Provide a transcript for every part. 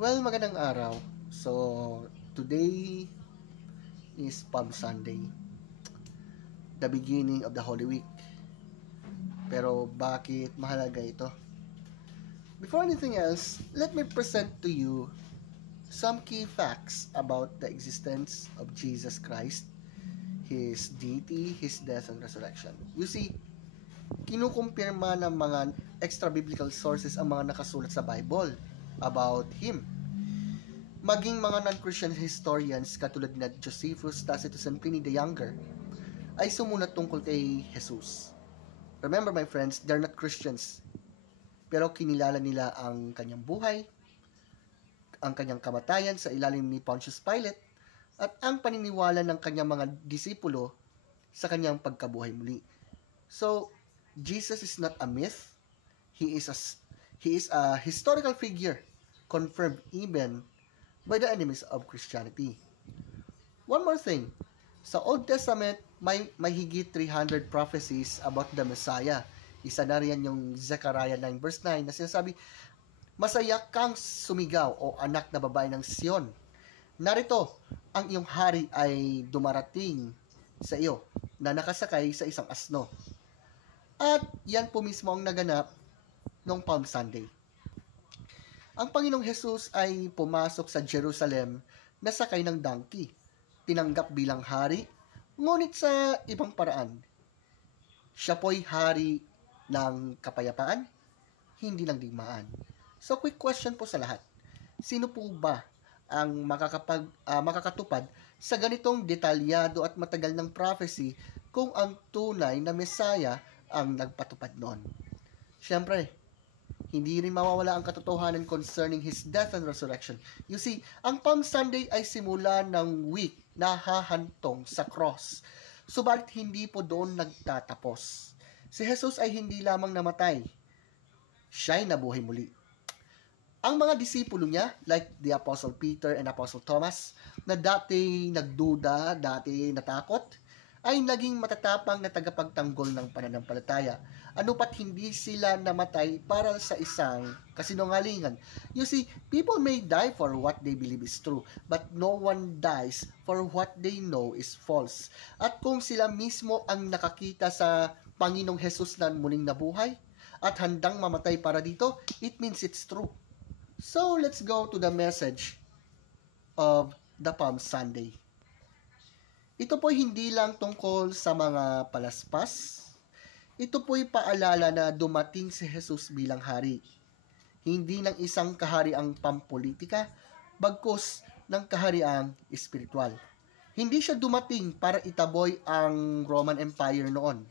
Well, magandang araw. So, today is Palm Sunday, the beginning of the Holy Week. Pero bakit mahalaga ito? Before anything else, let me present to you some key facts about the existence of Jesus Christ, His deity, His death, and resurrection. You see, kinukumpirma ng mga extra-biblical sources ang mga nakasulat sa Bible about Him. Maging mga non-Christian historians katulad na Josephus, Tacitus, and Pliny the Younger ay sumulat tungkol kay Jesus. Remember my friends, they're not Christians. Pero kinilala nila ang kanyang buhay, ang kanyang kamatayan sa ilalim ni Pontius Pilate, at ang paniniwala ng kanyang mga disipulo sa kanyang pagkabuhay muli. So, Jesus is not a myth. He is a historical figure confirmed even by the enemies of Christianity. One more thing, sa Old Testament, may higit 300 prophecies about the Messiah. Isa na riyan yung Zechariah 9 verse 9 na sinasabi, "Masaya kang sumigaw o anak na babae ng Sion. Narito, ang iyong hari ay dumarating sa iyo na nakasakay sa isang asno." At yan po mismo ang naganap noong Palm Sunday. Ang Panginoong Jesus ay pumasok sa Jerusalem na sakay ng donkey, tinanggap bilang hari, ngunit sa ibang paraan. Siya po'y hari ng kapayapaan, hindi ng digmaan. So quick question po sa lahat. Sino po ba ang makakatupad sa ganitong detalyado at matagal ng prophecy kung ang tunay na Messiah ang nagpatupad noon? Siyempre, hindi rin mawawala ang katotohanan concerning His death and resurrection. You see, ang Palm Sunday ay simula ng week na hahantong sa cross. Subalit hindi po doon nagtatapos. Si Jesus ay hindi lamang namatay. Siya'y nabuhay muli. Ang mga disipulo niya, like the Apostle Peter and Apostle Thomas, na dati nagduda, dati natakot, ay naging matatapang na tagapagtanggol ng pananampalataya. Ano pat hindi sila namatay para sa isang kasinungalingan. You see, people may die for what they believe is true, but no one dies for what they know is false. At kung sila mismo ang nakakita sa Panginoong Jesus na muling nabuhay at handang mamatay para dito, it means it's true. So, let's go to the message of the Palm Sunday. Ito po'y hindi lang tungkol sa mga palaspas. Ito po'y paalala na dumating si Jesus bilang hari. Hindi ng isang kahariang pampolitika, bagkus ng kahariang espiritual. Hindi siya dumating para itaboy ang Roman Empire noon,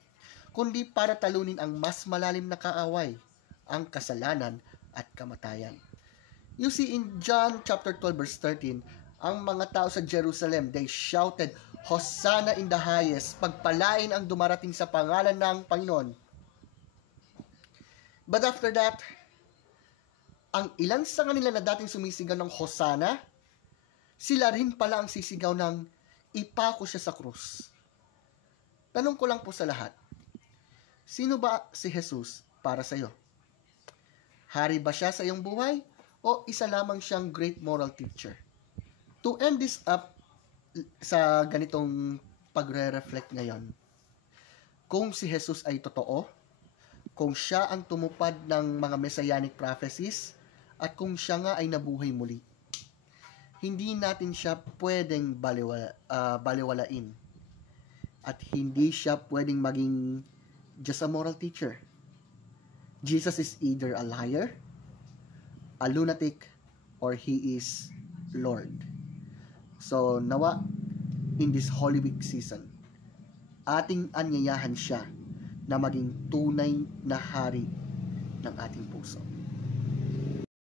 kundi para talunin ang mas malalim na kaaway, ang kasalanan at kamatayan. You see, in John chapter 12 verse 13, ang mga tao sa Jerusalem, they shouted, "Hosanna in the highest, pagpalain ang dumarating sa pangalan ng Panginoon." But after that, ang ilan sa kanila na dating sumisigaw ng Hosanna, sila rin pala ang sisigaw ng ipako siya sa krus. Tanong ko lang po sa lahat, sino ba si Jesus para sa iyo? Hari ba siya sa iyong buhay o isa lamang siyang great moral teacher? To end this up sa ganitong pagre-reflect ngayon, kung si Jesus ay totoo, kung siya ang tumupad ng mga messianic prophecies, at kung siya nga ay nabuhay muli, hindi natin siya pwedeng baliwalain. At hindi siya pwedeng maging just a moral teacher. Jesus is either a liar, a lunatic, or He is Lord. So, nawa, in this Holy Week season, ating anyayahan siya na maging tunay na hari ng ating puso.